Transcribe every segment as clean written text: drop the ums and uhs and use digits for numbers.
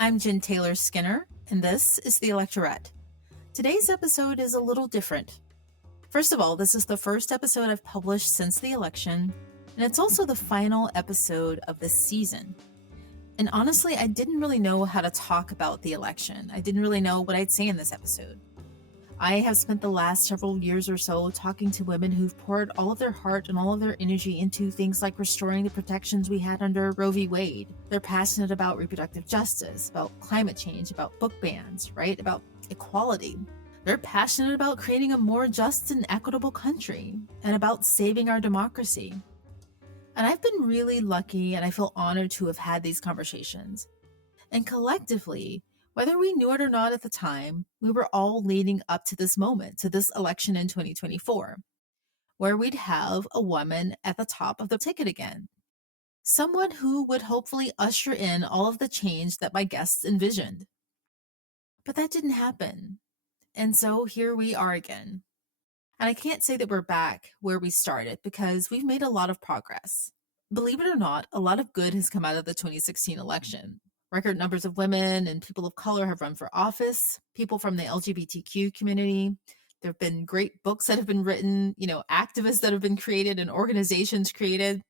I'm Jen Taylor Skinner, and this is The Electorette. Today's episode is a little different. First of all, this is the first episode I've published since the election, and it's also the final episode of this season. And honestly, I didn't really know how to talk about the election. I didn't really know what I'd say in this episode. I have spent the last several years or so talking to women who've poured all of their heart and all of their energy into things like restoring the protections we had under Roe v. Wade. They're passionate about reproductive justice, about climate change, about book bans, right? About equality. They're passionate about creating a more just and equitable country and about saving our democracy. And I've been really lucky and I feel honored to have had these conversations. And collectively, whether we knew it or not at the time, we were all leading up to this moment, to this election in 2024, where we'd have a woman at the top of the ticket again. Someone who would hopefully usher in all of the change that my guests envisioned. But that didn't happen. And so here we are again. And I can't say that we're back where we started because we've made a lot of progress. Believe it or not, a lot of good has come out of the 2016 election. Record numbers of women and people of color have run for office, people from the LGBTQ community. There have been great books that have been written, activists that have been created and organizations created.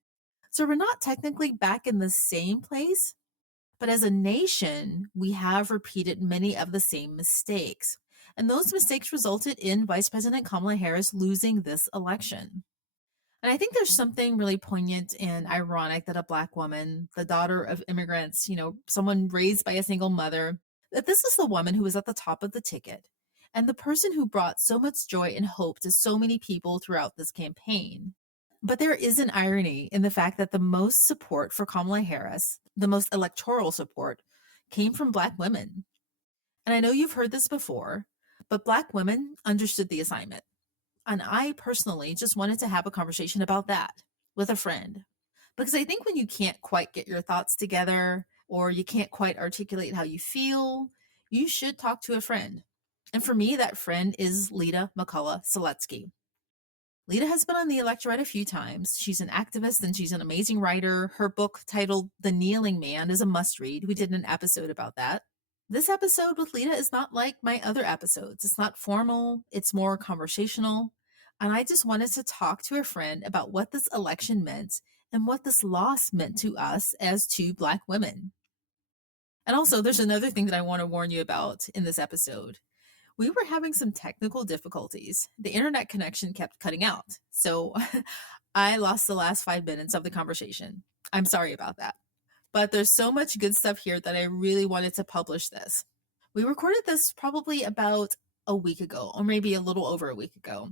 So we're not technically back in the same place, but as a nation, we have repeated many of the same mistakes. And those mistakes resulted in Vice President Kamala Harris losing this election. And I think there's something really poignant and ironic that a Black woman, the daughter of immigrants, someone raised by a single mother, that this is the woman who was at the top of the ticket and the person who brought so much joy and hope to so many people throughout this campaign. But there is an irony in the fact that the most support for Kamala Harris, the most electoral support, came from Black women. And I know you've heard this before, but Black women understood the assignment. And I personally just wanted to have a conversation about that with a friend. Because I think when you can't quite get your thoughts together or you can't quite articulate how you feel, you should talk to a friend. And for me, that friend is Leta McCollough Seletzky. Leta has been on the electorate a few times. She's an activist and she's an amazing writer. Her book titled The Kneeling Man is a must read. We did an episode about that. This episode with Leta is not like my other episodes. It's not formal, it's more conversational. And I just wanted to talk to a friend about what this election meant and what this loss meant to us as two Black women. And also, there's another thing that I want to warn you about in this episode. We were having some technical difficulties. The internet connection kept cutting out. So I lost the last 5 minutes of the conversation. I'm sorry about that. But there's so much good stuff here that I really wanted to publish this. We recorded this probably about a week ago, or maybe a little over a week ago.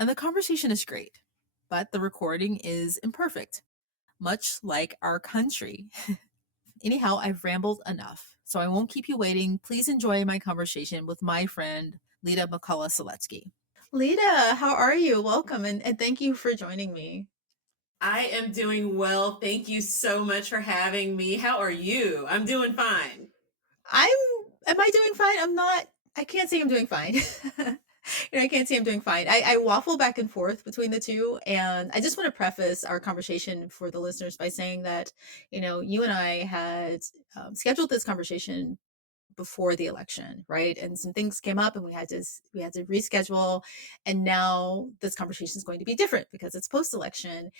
And the conversation is great, but the recording is imperfect, much like our country. Anyhow, I've rambled enough, so I won't keep you waiting. Please enjoy my conversation with my friend, Leta McCollough Seletzky. Leta, how are you? Welcome, and thank you for joining me. I am doing well. Thank you so much for having me. How are you? I'm doing fine. Am I doing fine? I can't say I'm doing fine. I can't say I'm doing fine. I waffle back and forth between the two. And I just want to preface our conversation for the listeners by saying that, you and I had scheduled this conversation before the election, right? And some things came up and we had to reschedule. And now this conversation is going to be different because it's post-election.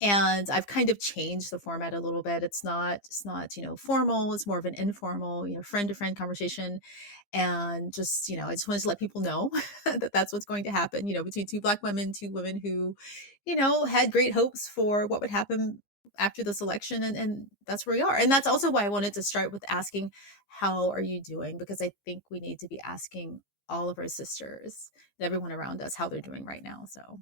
And I've kind of changed the format a little bit. It's not, formal. It's more of an informal, friend to friend conversation. And just, I just wanted to let people know that that's what's going to happen, between two Black women, two women who, had great hopes for what would happen after this election. And that's where we are. And that's also why I wanted to start with asking, how are you doing? Because I think we need to be asking all of our sisters and everyone around us how they're doing right now. So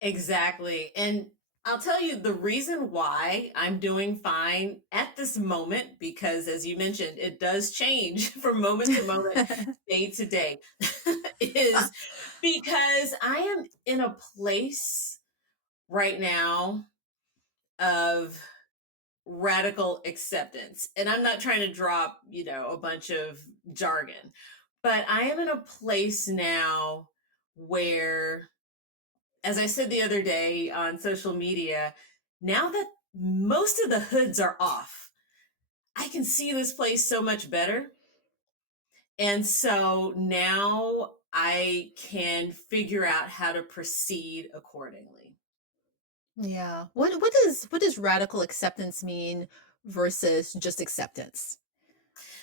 Exactly. And I'll tell you the reason why I'm doing fine at this moment, because as you mentioned, it does change from moment to moment, day to day, is because I am in a place right now of radical acceptance. And I'm not trying to drop, a bunch of jargon, but I am in a place now where, as I said the other day on social media, now that most of the hoods are off, I can see this place so much better. And so now I can figure out how to proceed accordingly. Yeah. What does radical acceptance mean versus just acceptance?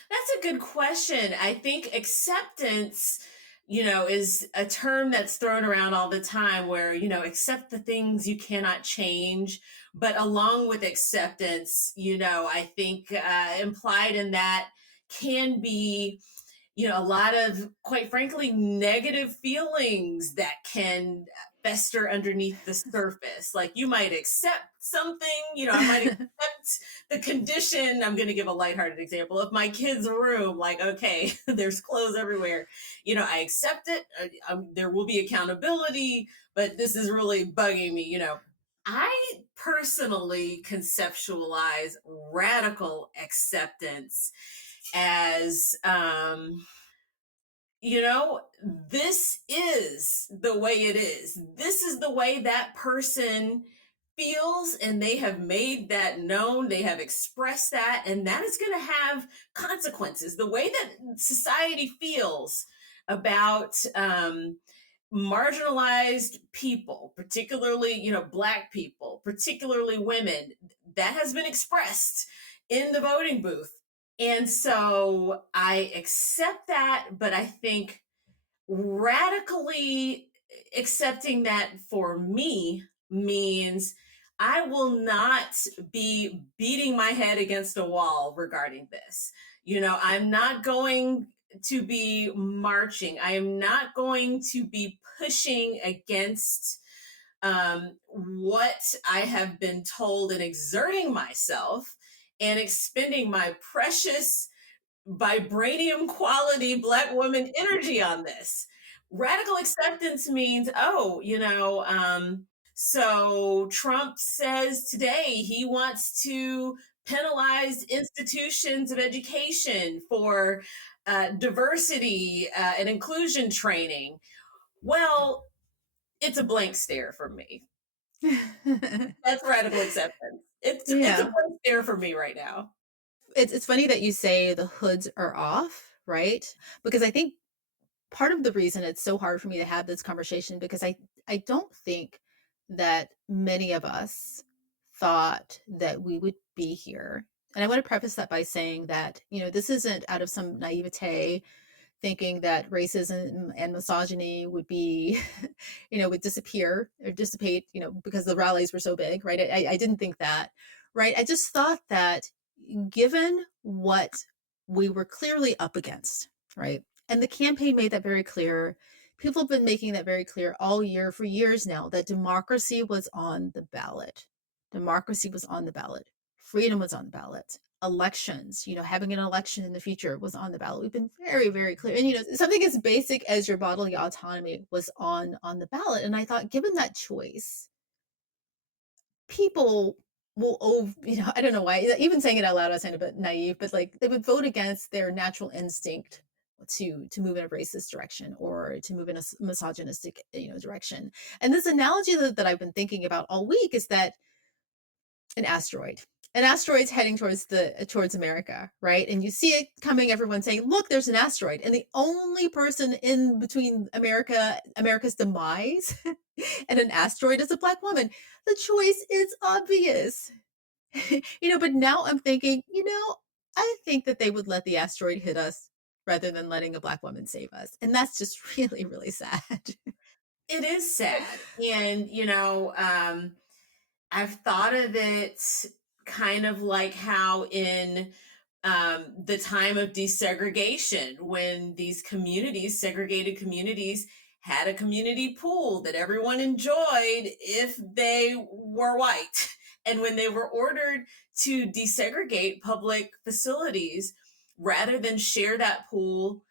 That's a good question. I think acceptance, is a term that's thrown around all the time where, accept the things you cannot change. But along with acceptance, I think implied in that can be a lot of, quite frankly, negative feelings that can fester underneath the surface. Like you might accept something, I might accept the condition. I'm going to give a lighthearted example of my kid's room. Like, okay, there's clothes everywhere. I accept it. There will be accountability, but this is really bugging me. I personally conceptualize radical acceptance as this is the way it is. This is the way that person feels, and they have made that known. They have expressed that, and that is going to have consequences. The way that society feels about marginalized people, particularly, Black people, particularly women, that has been expressed in the voting booth. And so I accept that, but I think radically accepting that for me means I will not be beating my head against a wall regarding this. I'm not going to be marching. I am not going to be pushing against what I have been told and exerting myself and expending my precious vibranium quality Black woman energy on this. Radical acceptance means, so Trump says today he wants to penalize institutions of education for diversity and inclusion training. Well, it's a blank stare for me. That's radical acceptance. It's a Yeah. blank stare for me right now. It's funny that you say the hoods are off, right? Because I think part of the reason it's so hard for me to have this conversation because I don't think that many of us thought that we would be here. And I want to preface that by saying that, this isn't out of some naivete thinking that racism and misogyny would be, would disappear or dissipate, because the rallies were so big, right? I didn't think that, right? I just thought that given what we were clearly up against, right? And the campaign made that very clear. People have been making that very clear all year for years now that democracy was on the ballot. Democracy was on the ballot. Freedom was on the ballot. Elections, having an election in the future was on the ballot. We've been very, very clear. And something as basic as your bodily autonomy was on the ballot. And I thought, given that choice, people will, I don't know why, even saying it out loud, I sound a bit naive, but like they would vote against their natural instinct to move in a racist direction or to move in a misogynistic, direction. And this analogy that I've been thinking about all week is that an asteroid. An asteroid's heading towards America, right? And you see it coming, everyone saying, look, there's an asteroid. And the only person in between America's demise and an asteroid is a Black woman. The choice is obvious. But now I'm thinking, I think that they would let the asteroid hit us rather than letting a Black woman save us. And that's just really, really sad. It is sad. And, I've thought of it kind of like how in the time of desegregation, when these communities, segregated communities, had a community pool that everyone enjoyed if they were white. And when they were ordered to desegregate public facilities, rather than share that pool,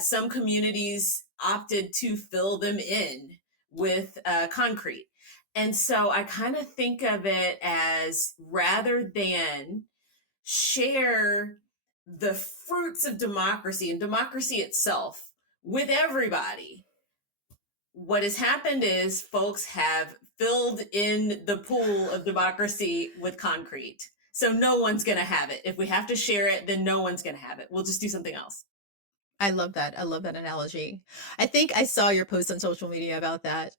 some communities opted to fill them in with concrete. And so I kind of think of it as rather than share the fruits of democracy and democracy itself with everybody, what has happened is folks have filled in the pool of democracy with concrete. So no one's going to have it. If we have to share it, then no one's going to have it. We'll just do something else. I love that. I love that analogy. I think I saw your post on social media about that.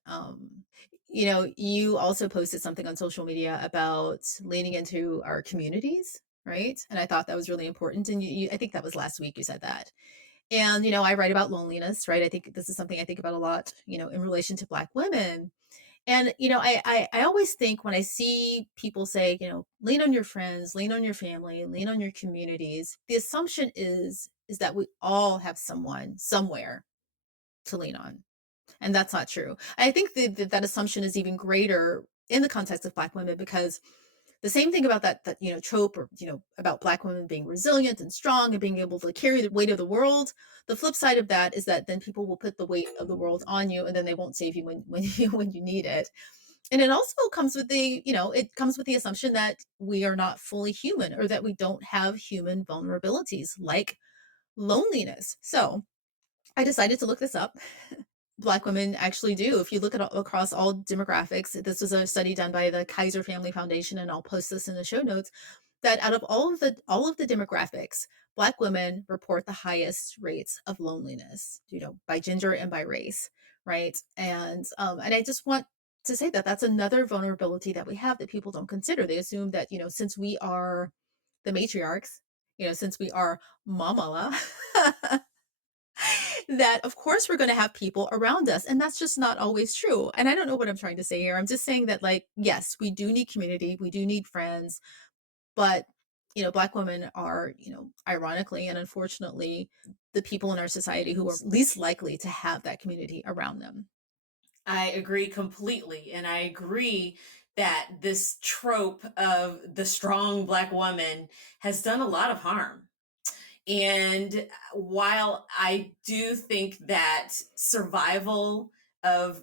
You also posted something on social media about leaning into our communities, right? And I thought that was really important. And I think that was last week you said that. And, I write about loneliness, right? I think this is something I think about a lot, in relation to Black women. And, I always think when I see people say, lean on your friends, lean on your family, lean on your communities, the assumption is that we all have someone somewhere to lean on. And that's not true. I think that assumption is even greater in the context of Black women, because the same thing about that trope, or about Black women being resilient and strong and being able to carry the weight of the world. The flip side of that is that then people will put the weight of the world on you, and then they won't save you when you need it. And it also comes with the assumption that we are not fully human, or that we don't have human vulnerabilities like loneliness. So I decided to look this up. Black women actually do. If you look at across all demographics, this was a study done by the Kaiser Family Foundation, and I'll post this in the show notes, that out of all of the demographics, Black women report the highest rates of loneliness, by gender and by race, right? And I just want to say that that's another vulnerability that we have that people don't consider. They assume that, since we are the matriarchs, since we are mama, that of course we're going to have people around us, and that's just not always true. And I don't know what I'm trying to say here. I'm just saying that, like, yes, we do need community, we do need friends, but Black women are, ironically and unfortunately, the people in our society who are least likely to have that community around them. I agree completely. And I agree that this trope of the strong Black woman has done a lot of harm. And while I do think that survival of,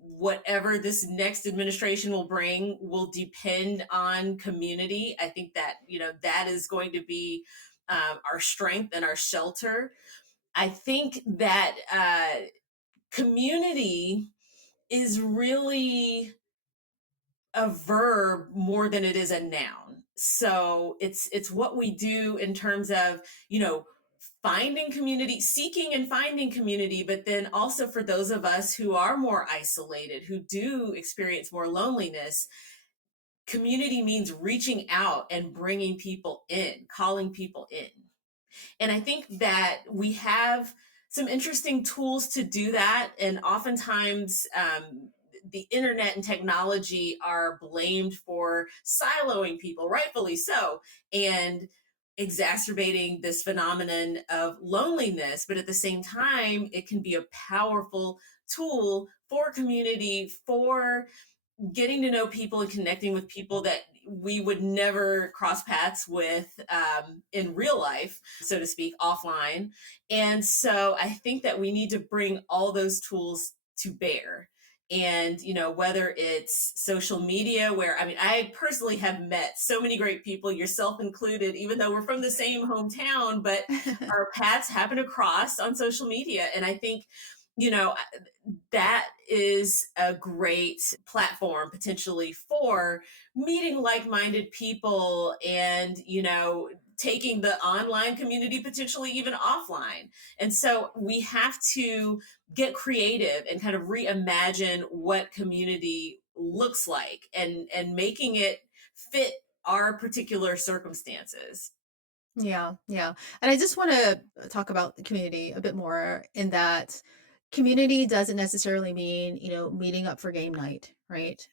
whatever this next administration will bring will depend on community, I think that, that is going to be our strength and our shelter. I think that community is really a verb more than it is a noun. So it's what we do in terms of, finding community, seeking and finding community, but then also for those of us who are more isolated, who do experience more loneliness, community means reaching out and bringing people in, calling people in. And I think that we have some interesting tools to do that. And oftentimes, the internet and technology are blamed for siloing people, rightfully so, and exacerbating this phenomenon of loneliness. But at the same time, it can be a powerful tool for community, for getting to know people and connecting with people that we would never cross paths with in real life, so to speak, offline. And so I think that we need to bring all those tools to bear. And, whether it's social media, where, I mean, I personally have met so many great people, yourself included, even though we're from the same hometown, but our paths happen to cross on social media. And I think, that is a great platform potentially for meeting like-minded people and, taking the online community potentially even offline. And so we have to get creative and kind of reimagine what community looks like, and making it fit our particular circumstances. Yeah, yeah. And I just want to talk about the community a bit more, in that community doesn't necessarily mean, meeting up for game night, right?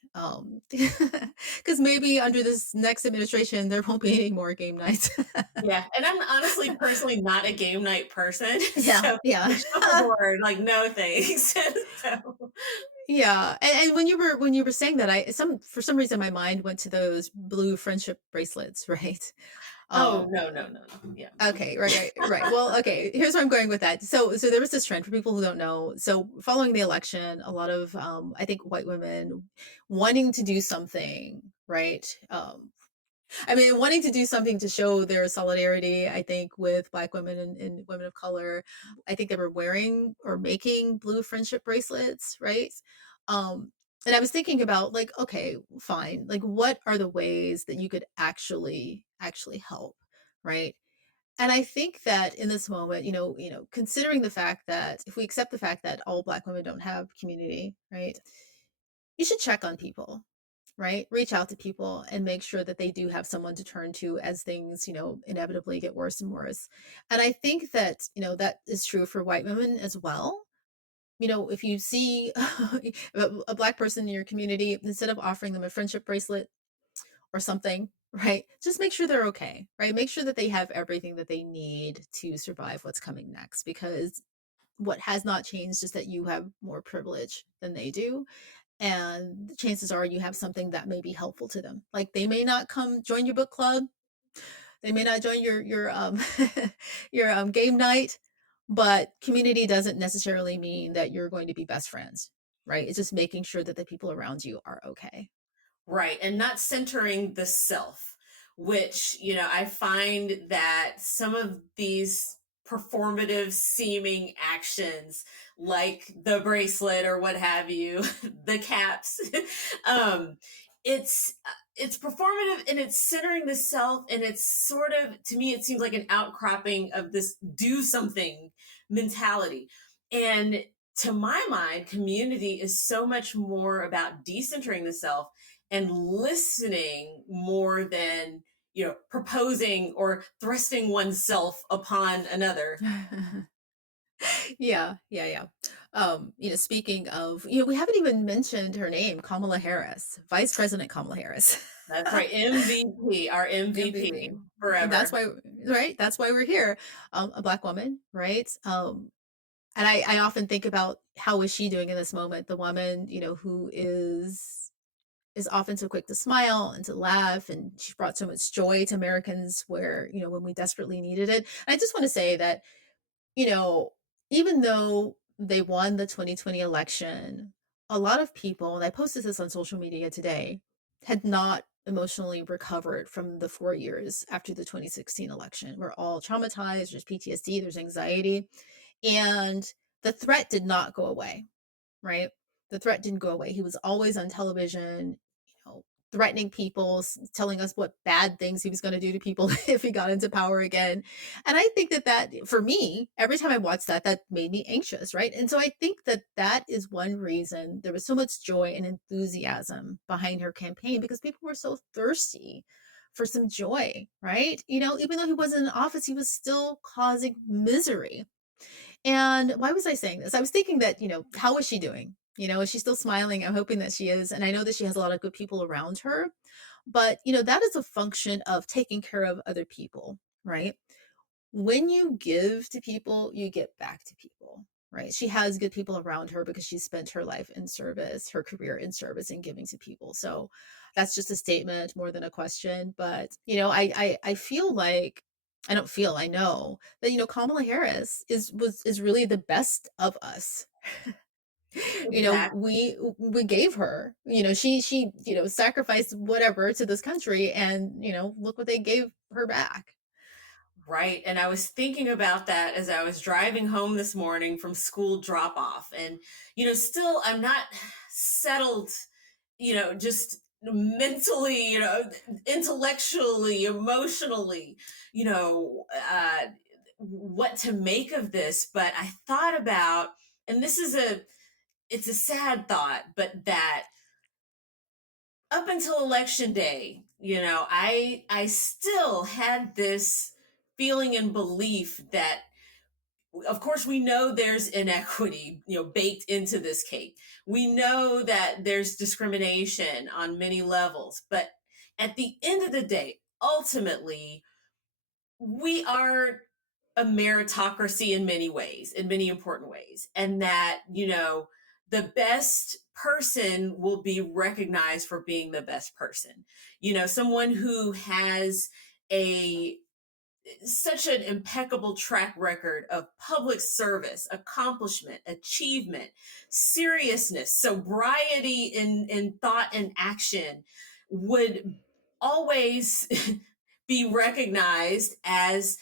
Because maybe under this next administration, there won't be any more game nights. Yeah, and I'm honestly personally not a game night person, Yeah, so yeah. the shuffleboard, like, no thanks. So, Yeah. And when you were saying that, for some reason my mind went to those blue friendship bracelets, right? oh Um, no, no, no, no, yeah. Okay, right, right, right. Well, okay, here's where I'm going with that. So there was this trend, for people who don't know. So following the election, a lot of I think white women wanting to do something, right? I mean, wanting to do something to show their solidarity, I think, with Black women and women of color. I think they were wearing or making blue friendship bracelets, right? Um, And I was thinking about like, okay, fine. Like, what are the ways that you could actually help, right? And I think that in this moment, considering the fact that if we accept the fact that all Black women don't have community, right? You should check on people, right? Reach out to people and make sure that they do have someone to turn to as things, inevitably get worse and worse. And I think that, that is true for white women as well. If you see a Black person in your community, instead of offering them a friendship bracelet or something, right? Just make sure they're okay, right? Make sure that they have everything that they need to survive what's coming next, because what has not changed is that you have more privilege than they do. And the chances are you have something that may be helpful to them. Like they may not come join your book club, they may not join your your game night, but community doesn't necessarily mean that you're going to be best friends, right? It's just making sure that the people around you are okay. Right. And not centering the self, which, I find that some of these performative seeming actions, like the bracelet or what have you, the caps, um, it's performative and it's centering the self, and it's sort of, to me, it seems like an outcropping of this do something mentality. And to my mind, community is so much more about decentering the self and listening more than proposing or thrusting oneself upon another. Yeah. Speaking of, we haven't even mentioned her name, Kamala Harris, Vice President Kamala Harris. That's right, MVP, our MVP MVP. And that's forever. why, right? That's why we're here. A Black woman, right? And I often think about how is she doing in this moment? The woman, who is often so quick to smile and to laugh, and she brought so much joy to Americans where, when we desperately needed it. And I just want to say that, you know, even though they won the 2020 election, a lot of people, and I posted this on social media today, had not emotionally recovered from the 4 years after the 2016 election. We're all traumatized, there's PTSD, there's anxiety, and the threat did not go away, right? The threat didn't go away. He was always on television, threatening people, telling us what bad things he was going to do to people if he got into power again. And I think that for me, every time I watched that, that made me anxious, right? And so I think that is one reason there was so much joy and enthusiasm behind her campaign, because people were so thirsty for some joy, right? Even though he wasn't in office, he was still causing misery. And why was I saying this? I was thinking that, how is she doing? Is she still smiling? I'm hoping that she is. And I know that she has a lot of good people around her. But, that is a function of taking care of other people, right? When you give to people, you get back to people, right? She has good people around her because she spent her life in service, her career in service and giving to people. So that's just a statement more than a question. But, I feel like, I don't feel, I know that, Kamala Harris is really the best of us. Exactly. We gave her, she sacrificed whatever to this country, and look what they gave her back. Right. And I was thinking about that as I was driving home this morning from school drop off. And, still I'm not settled, just mentally, intellectually, emotionally, what to make of this. But I thought about, and it's a sad thought, but that up until election day, I still had this feeling and belief that, of course, we know there's inequity, baked into this cake. We know that there's discrimination on many levels, but at the end of the day, ultimately, we are a meritocracy in many ways, in many important ways, and that, the best person will be recognized for being the best person. Someone who has a such an impeccable track record of public service, accomplishment, achievement, seriousness, sobriety in thought and action would always be recognized as,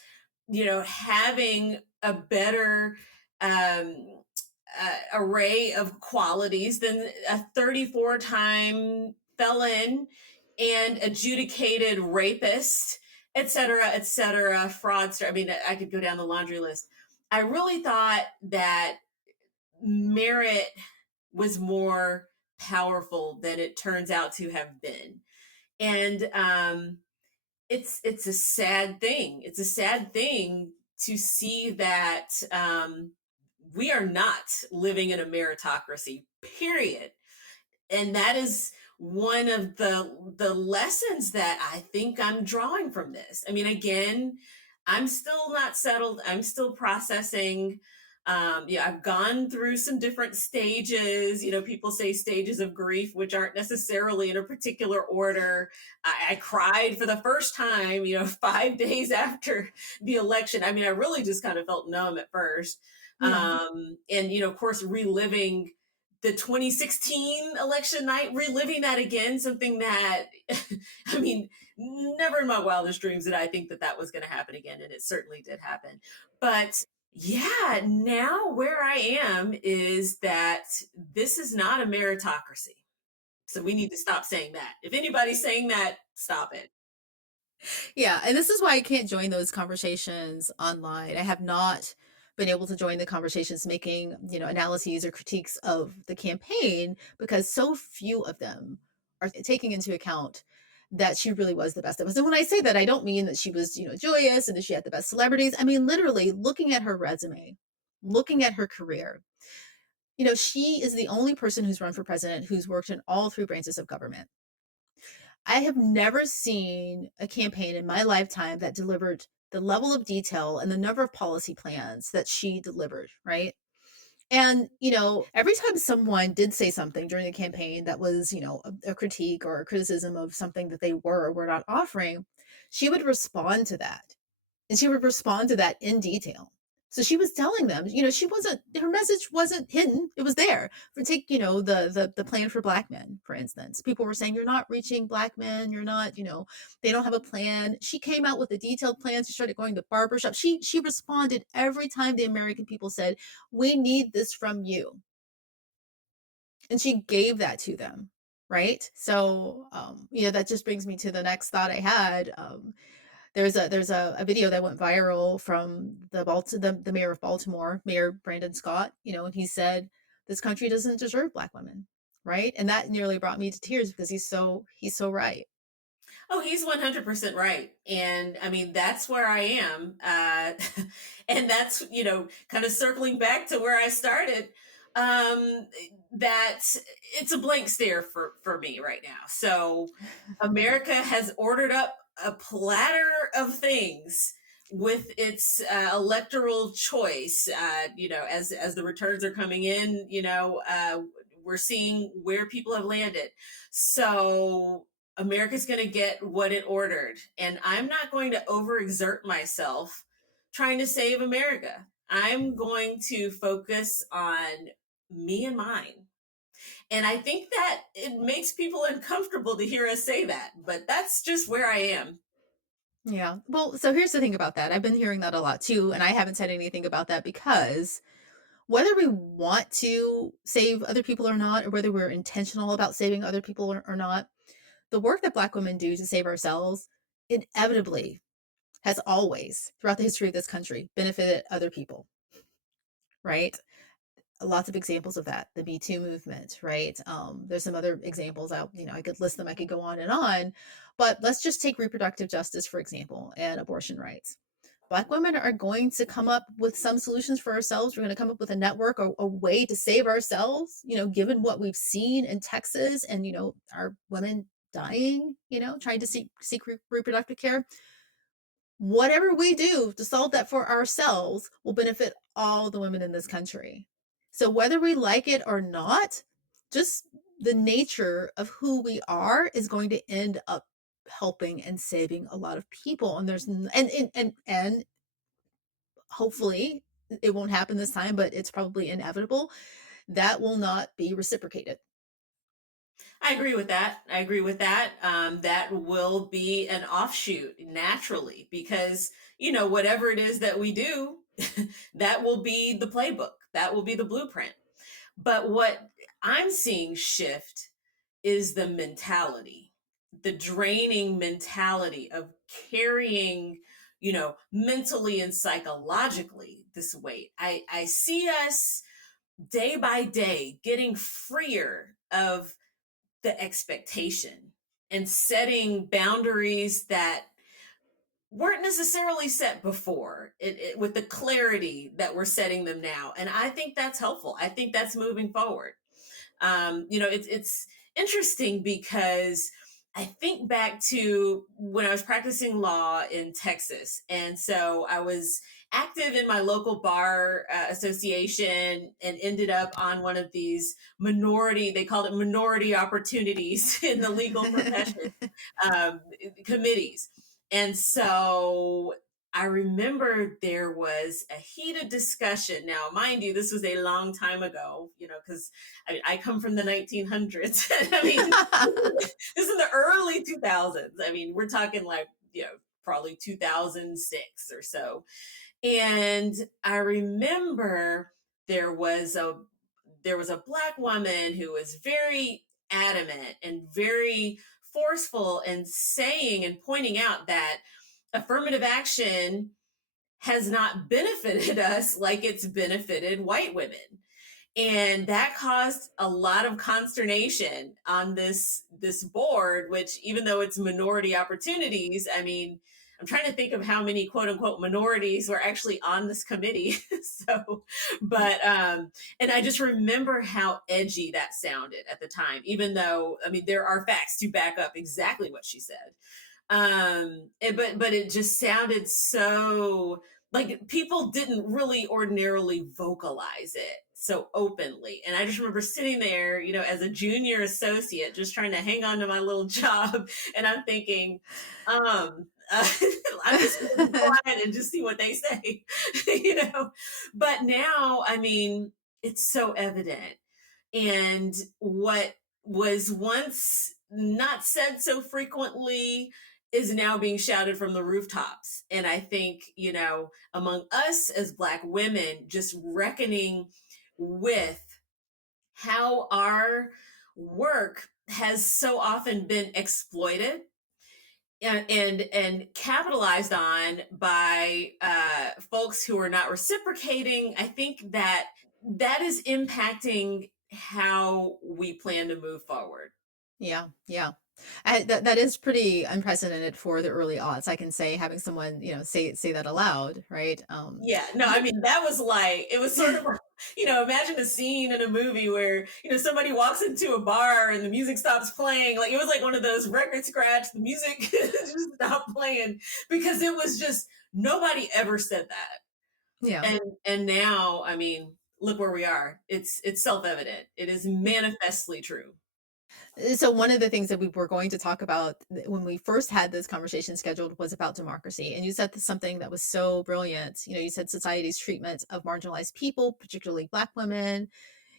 having a better um, array of qualities than a 34-time felon and adjudicated rapist, et cetera, fraudster. I mean, I could go down the laundry list. I really thought that merit was more powerful than it turns out to have been. And it's a sad thing. It's a sad thing to see that we are not living in a meritocracy, period. And that is one of the lessons that I think I'm drawing from this. I mean, again, I'm still not settled. I'm still processing. Yeah, I've gone through some different stages. People say stages of grief, which aren't necessarily in a particular order. I cried for the first time, 5 days after the election. I mean, I really just kind of felt numb at first. Yeah. And, of course, reliving the 2016 election night, reliving that again, something that, I mean, never in my wildest dreams did I think that that was going to happen again. And it certainly did happen. But yeah, now where I am is that this is not a meritocracy. So we need to stop saying that. If anybody's saying that, stop it. Yeah, and this is why I can't join those conversations online. I have not been able to join the conversations making, analyses or critiques of the campaign because so few of them are taking into account that she really was the best of us. And when I say that, I don't mean that she was, joyous and that she had the best celebrities. I mean, literally looking at her resume, looking at her career. She is the only person who's run for president who's worked in all three branches of government. I have never seen a campaign in my lifetime that delivered the level of detail and the number of policy plans that she delivered, right? And, every time someone did say something during the campaign that was, a critique or a criticism of something that they were or were not offering, she would respond to that. And she would respond to that in detail. So she was telling them, her message wasn't hidden. It was there. For take, the plan for Black men, for instance. People were saying, you're not reaching Black men. You're not, they don't have a plan. She came out with a detailed plan. She started going to barbershop. She responded every time the American people said, we need this from you. And she gave that to them. Right. So, that just brings me to the next thought I had. There's a video that went viral from the mayor of Baltimore, Mayor Brandon Scott, and he said this country doesn't deserve Black women, right? And that nearly brought me to tears because he's so right. Oh, he's 100% right. And I mean, that's where I am. And that's, kind of circling back to where I started, that it's a blank stare for me right now. So America has ordered up a platter of things with its electoral choice. As the returns are coming in, we're seeing where people have landed. So America's going to get what it ordered. And I'm not going to overexert myself trying to save America. I'm going to focus on me and mine. And I think that it makes people uncomfortable to hear us say that, but that's just where I am. Yeah. Well, so here's the thing about that. I've been hearing that a lot too, and I haven't said anything about that because whether we want to save other people or not, or whether we're intentional about saving other people or not, the work that Black women do to save ourselves inevitably has always, throughout the history of this country, benefited other people, right? Lots of examples of that. The Me Too movement, right? There's some other examples out, I could list them, I could go on, but let's just take reproductive justice, for example, and abortion rights. Black women are going to come up with some solutions for ourselves. We're going to come up with a network or a way to save ourselves, given what we've seen in Texas and, our women dying, trying to seek reproductive care. Whatever we do to solve that for ourselves will benefit all the women in this country. So whether we like it or not, just the nature of who we are is going to end up helping and saving a lot of people. And there's and hopefully it won't happen this time, but it's probably inevitable. That will not be reciprocated. I agree with that. I agree with that. That will be an offshoot naturally because, whatever it is that we do, that will be the playbook. That will be the blueprint. But what I'm seeing shift is the mentality, the draining mentality of carrying, mentally and psychologically this weight. I see us day by day getting freer of the expectation and setting boundaries that weren't necessarily set before with the clarity that we're setting them now. And I think that's helpful. I think that's moving forward. It's interesting because I think back to when I was practicing law in Texas. And so I was active in my local bar association and ended up on one of these they called it minority opportunities in the legal profession um, committees. And so I remember there was a heated discussion. Now, mind you, this was a long time ago, because I come from the 1900s. I mean, this is the early 2000s. I mean, we're talking like, probably 2006 or so. And I remember there was a black woman who was very adamant and very forceful and saying and pointing out that affirmative action has not benefited us like it's benefited white women. And that caused a lot of consternation on this board, which, even though it's minority opportunities, I mean, I'm trying to think of how many quote unquote minorities were actually on this committee. And I just remember how edgy that sounded at the time, even though, I mean, there are facts to back up exactly what she said. But it just sounded so like people didn't really ordinarily vocalize it so openly. And I just remember sitting there, as a junior associate, just trying to hang on to my little job. And I'm thinking, I'm just going to be quiet and just see what they say, But now, I mean, it's so evident. And what was once not said so frequently is now being shouted from the rooftops. And I think, among us as Black women, just reckoning with how our work has so often been exploited and capitalized on by folks who are not reciprocating. I think that is impacting how we plan to move forward. Yeah, yeah. That is pretty unprecedented for the early aughts. I can say, having someone, say that aloud, right? Yeah, no, I mean, that was like, it was sort of like, imagine a scene in a movie where, somebody walks into a bar and the music stops playing. Like, it was like one of those record scratch, the music just stopped playing, because it was just, nobody ever said that. Yeah. And now, I mean, look where we are. It's self-evident. It is manifestly true. So one of the things that we were going to talk about when we first had this conversation scheduled was about democracy. And you said something that was so brilliant. You said society's treatment of marginalized people, particularly Black women,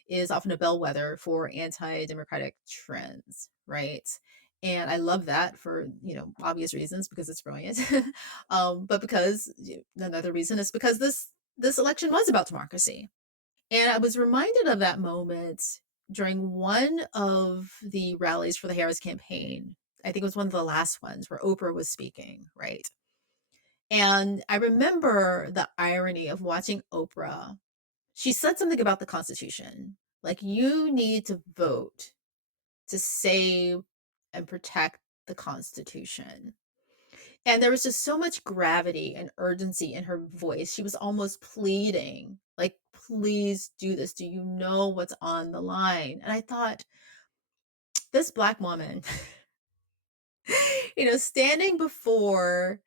is often a bellwether for anti-democratic trends, right? And I love that for, obvious reasons, because it's brilliant. But because another reason is because this election was about democracy. And I was reminded of that moment during one of the rallies for the Harris campaign. I think it was one of the last ones where Oprah was speaking, right? And I remember the irony of watching Oprah. She said something about the Constitution, like, you need to vote to save and protect the Constitution. And there was just so much gravity and urgency in her voice. She was almost pleading, like, please do this. Do you know what's on the line? And I thought, this Black woman, standing before,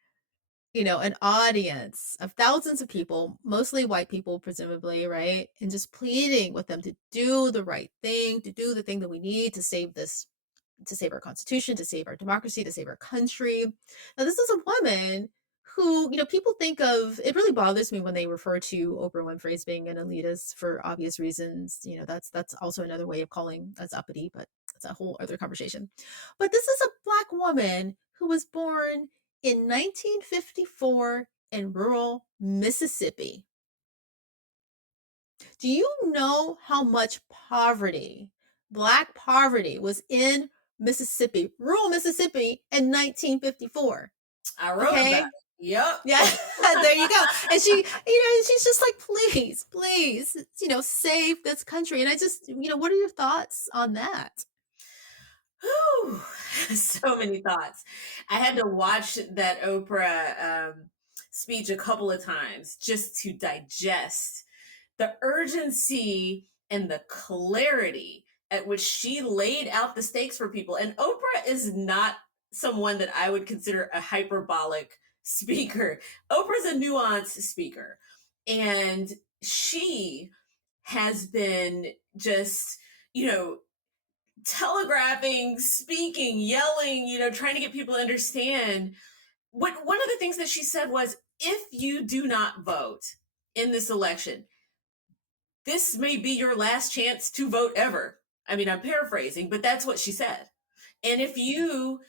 an audience of thousands of people, mostly white people, presumably, right? And just pleading with them to do the right thing, to do the thing that we need to save our Constitution, to save our democracy, to save our country. Now, this is a woman who, people think of, it really bothers me when they refer to Oprah Winfrey as being an elitist for obvious reasons. That's also another way of calling us uppity, but that's a whole other conversation. But this is a Black woman who was born in 1954 in rural Mississippi. Do you know how much poverty, Black poverty, was in Mississippi, rural Mississippi in 1954? I wrote about Okay. it. Yep. Yeah, there you go. And she's just like, please, please, save this country. And I just, what are your thoughts on that? Whew, so many thoughts. I had to watch that Oprah speech a couple of times just to digest the urgency and the clarity at which she laid out the stakes for people. And Oprah is not someone that I would consider a hyperbolic speaker. Oprah's a nuanced speaker. And she has been just, you know, telegraphing, speaking, yelling, trying to get people to understand. One of the things that she said was, if you do not vote in this election, this may be your last chance to vote ever. I mean, I'm paraphrasing, but that's what she said. And if you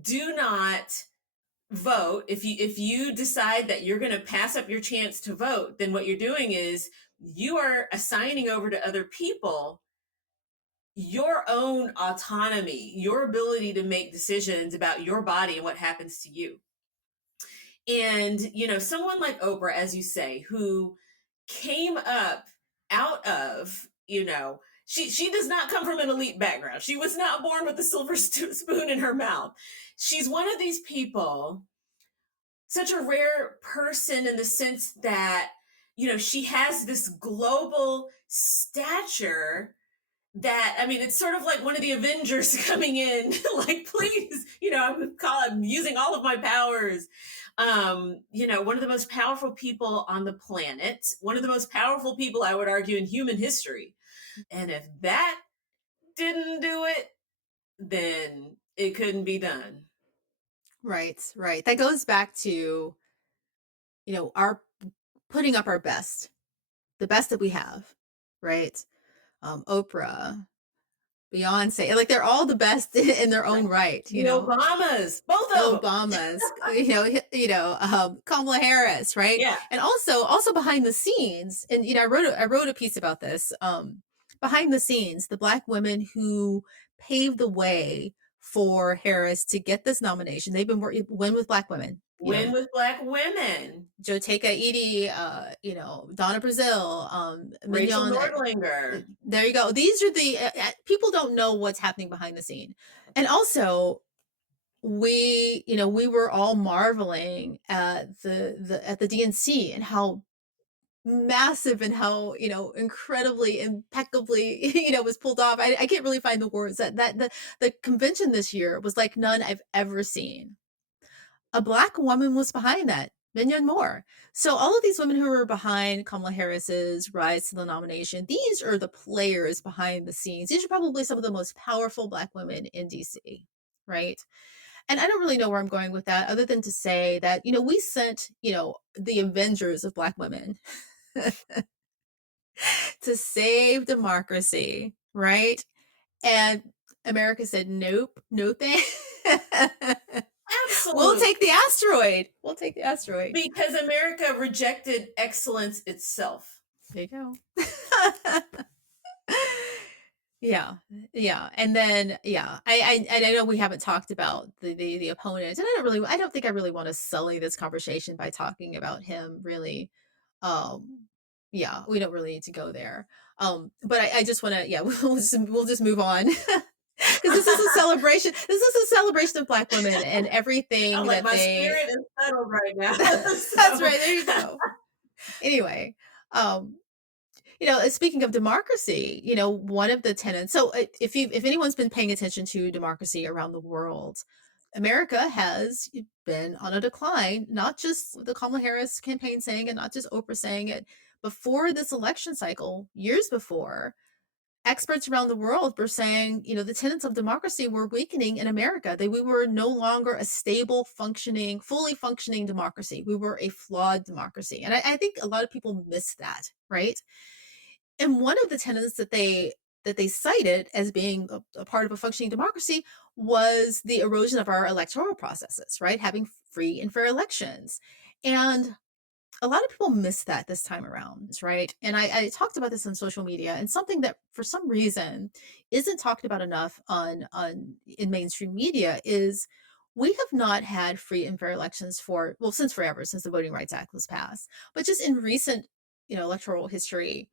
do not vote, if you decide that you're going to pass up your chance to vote, then what you're doing is you are assigning over to other people your own autonomy, your ability to make decisions about your body and what happens to you. And, someone like Oprah, as you say, who came up out of, she does not come from an elite background. She was not born with a silver spoon in her mouth. She's one of these people, such a rare person in the sense that, she has this global stature that, I mean, it's sort of like one of the Avengers coming in, like, please, I'm using all of my powers. One of the most powerful people on the planet, one of the most powerful people, I would argue, in human history. And if that didn't do it, then it couldn't be done. Right, right. That goes back to, our putting up our best, the best that we have, right? Oprah, Beyonce, like they're all the best in their own right, The Obamas, both of them. Obamas, Kamala Harris, right? Yeah. And also behind the scenes, and I wrote a piece about this. Behind the scenes, the Black women who paved the way for Harris to get this nomination, they've been working Win with Black Women. Win with Black women. Joteka Edie, Donna Brazile, Rachel Mignon, Nordlinger. there you go. These are the people don't know what's happening behind the scene. And also we were all marveling at the DNC and how massive and how incredibly impeccably was pulled off. I can't really find the words. That the convention this year was like none I've ever seen. A Black woman was behind that, Mignon Moore. So all of these women who were behind Kamala Harris's rise to the nomination, these are the players behind the scenes. These are probably some of the most powerful Black women in DC, right? And I don't really know where I'm going with that, other than to say that, we sent, the Avengers of Black women to save democracy, right? And America said, nope, no thanks. Absolutely. We'll take the asteroid. We'll take the asteroid. Because America rejected excellence itself. There you go. Yeah. And then, I know we haven't talked about the opponent, and I don't think I really want to sully this conversation by talking about him really. We don't really need to go there. But I just want to, we'll just move on. Because this is a celebration. This is a celebration of Black women and everything. Like my spirit is settled right now. That's right. There you go. Anyway, speaking of democracy, one of the tenets. So if anyone's been paying attention to democracy around the world, America has been on a decline. Not just the Kamala Harris campaign saying it, not just Oprah saying it. Before this election cycle, years before, experts around the world were saying, the tenets of democracy were weakening in America. We were no longer a stable, fully functioning democracy. We were a flawed democracy. And I think a lot of people miss that, right? And one of the tenets that they cited as being a part of a functioning democracy was the erosion of our electoral processes, right? Having free and fair elections. And A lot of people miss that this time around, right? And I talked about this on social media, and something that for some reason isn't talked about enough on in mainstream media is we have not had free and fair elections for, well, since forever, since the Voting Rights Act was passed. But just in recent, electoral history,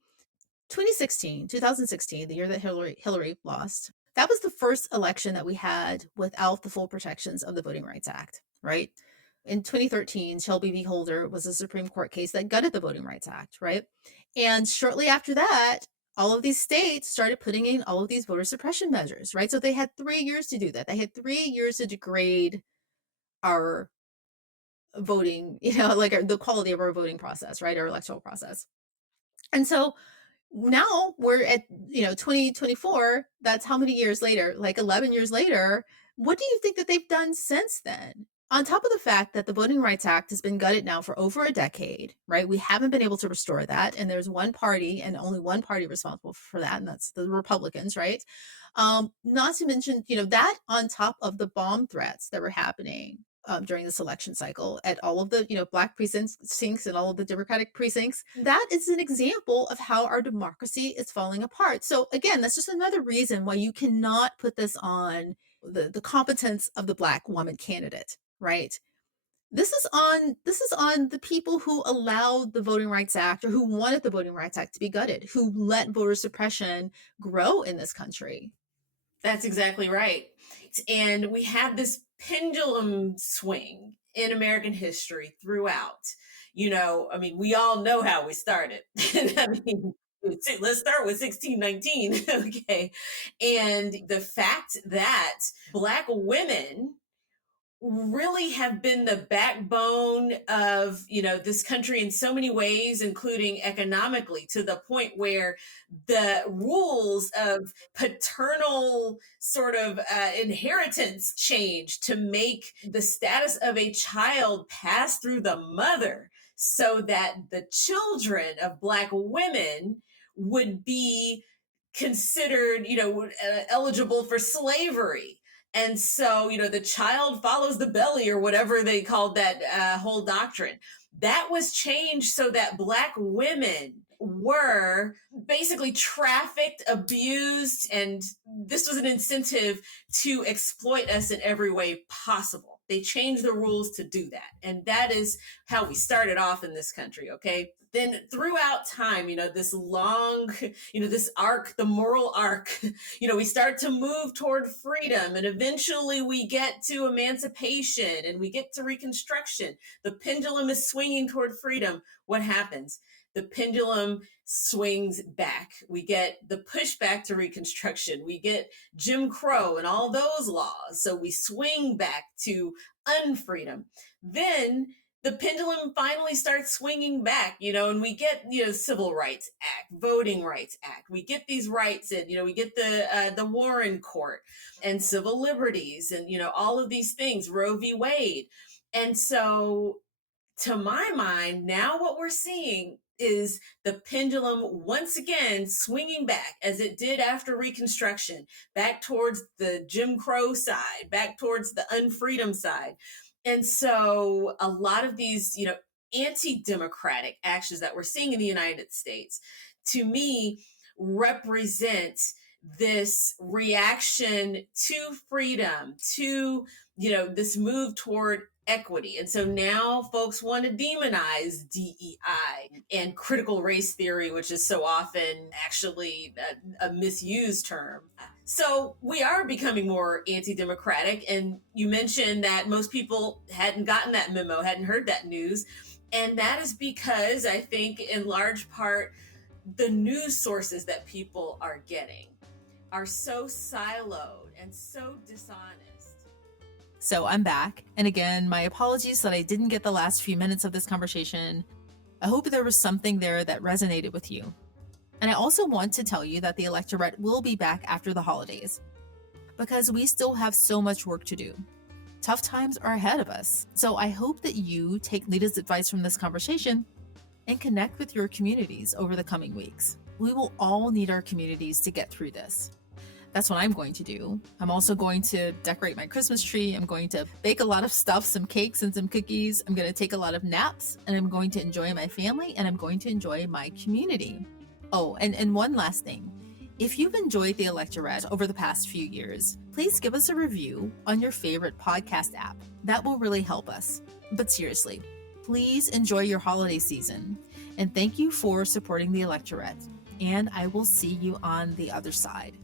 2016, the year that Hillary lost, that was the first election that we had without the full protections of the Voting Rights Act, right? In 2013, Shelby v. Holder was a Supreme Court case that gutted the Voting Rights Act, right? And shortly after that, all of these states started putting in all of these voter suppression measures, right? So they had 3 years to do that. They had 3 years to degrade our voting, the quality of our voting process, right? Our electoral process. And so now we're at 2024. That's how many years later? Like 11 years later. What do you think that they've done since then, on top of the fact that the Voting Rights Act has been gutted now for over a decade, right? We haven't been able to restore that, and there's one party and only one party responsible for that, and that's the Republicans, right? Not to mention, that on top of the bomb threats that were happening during this election cycle at all of the black precincts and all of the Democratic precincts. That is an example of how our democracy is falling apart. So again, that's just another reason why you cannot put this on the competence of the black woman candidate, right? This is on the people who allowed the Voting Rights Act, or who wanted the Voting Rights Act to be gutted, who let voter suppression grow in this country. That's exactly right. And we have this pendulum swing in American history throughout. I mean, we all know how we started. I mean, let's start with 1619. Okay. And the fact that Black women really have been the backbone of this country in so many ways, including economically, to the point where the rules of paternal sort of inheritance change to make the status of a child pass through the mother, so that the children of Black women would be considered eligible for slavery. And so, the child follows the belly, or whatever they called that whole doctrine. That was changed so that Black women were basically trafficked, abused, and this was an incentive to exploit us in every way possible. They changed the rules to do that. And that is how we started off in this country, okay? Then throughout time, this long, this arc, the moral arc, we start to move toward freedom, and eventually we get to emancipation and we get to Reconstruction. The pendulum is swinging toward freedom. What happens? The pendulum swings back. We get the pushback to Reconstruction. We get Jim Crow and all those laws. So we swing back to unfreedom. Then the pendulum finally starts swinging back, and we get, Civil Rights Act, Voting Rights Act. We get these rights, and, we get the Warren Court and civil liberties, and, all of these things, Roe v. Wade. And so, to my mind, now what we're seeing is the pendulum once again swinging back, as it did after Reconstruction, back towards the Jim Crow side, back towards the unfreedom side. And so a lot of these, anti-democratic actions that we're seeing in the United States, to me, represent this reaction to freedom, to, this move toward equity. And so now folks want to demonize DEI and critical race theory, which is so often actually a misused term. So we are becoming more anti-democratic. And you mentioned that most people hadn't gotten that memo, hadn't heard that news. And that is because I think in large part, the news sources that people are getting are so siloed and so dishonest. So I'm back. And again, my apologies that I didn't get the last few minutes of this conversation. I hope there was something there that resonated with you. And I also want to tell you that the electorate will be back after the holidays, because we still have so much work to do. Tough times are ahead of us. So I hope that you take Leta's advice from this conversation and connect with your communities over the coming weeks. We will all need our communities to get through this. That's what I'm going to do. I'm also going to decorate my Christmas tree. I'm going to bake a lot of stuff, some cakes and some cookies. I'm going to take a lot of naps, and I'm going to enjoy my family, and I'm going to enjoy my community. Oh, and one last thing. If you've enjoyed the Electorette over the past few years, please give us a review on your favorite podcast app. That will really help us. But seriously, please enjoy your holiday season. And thank you for supporting the Electorette. And I will see you on the other side.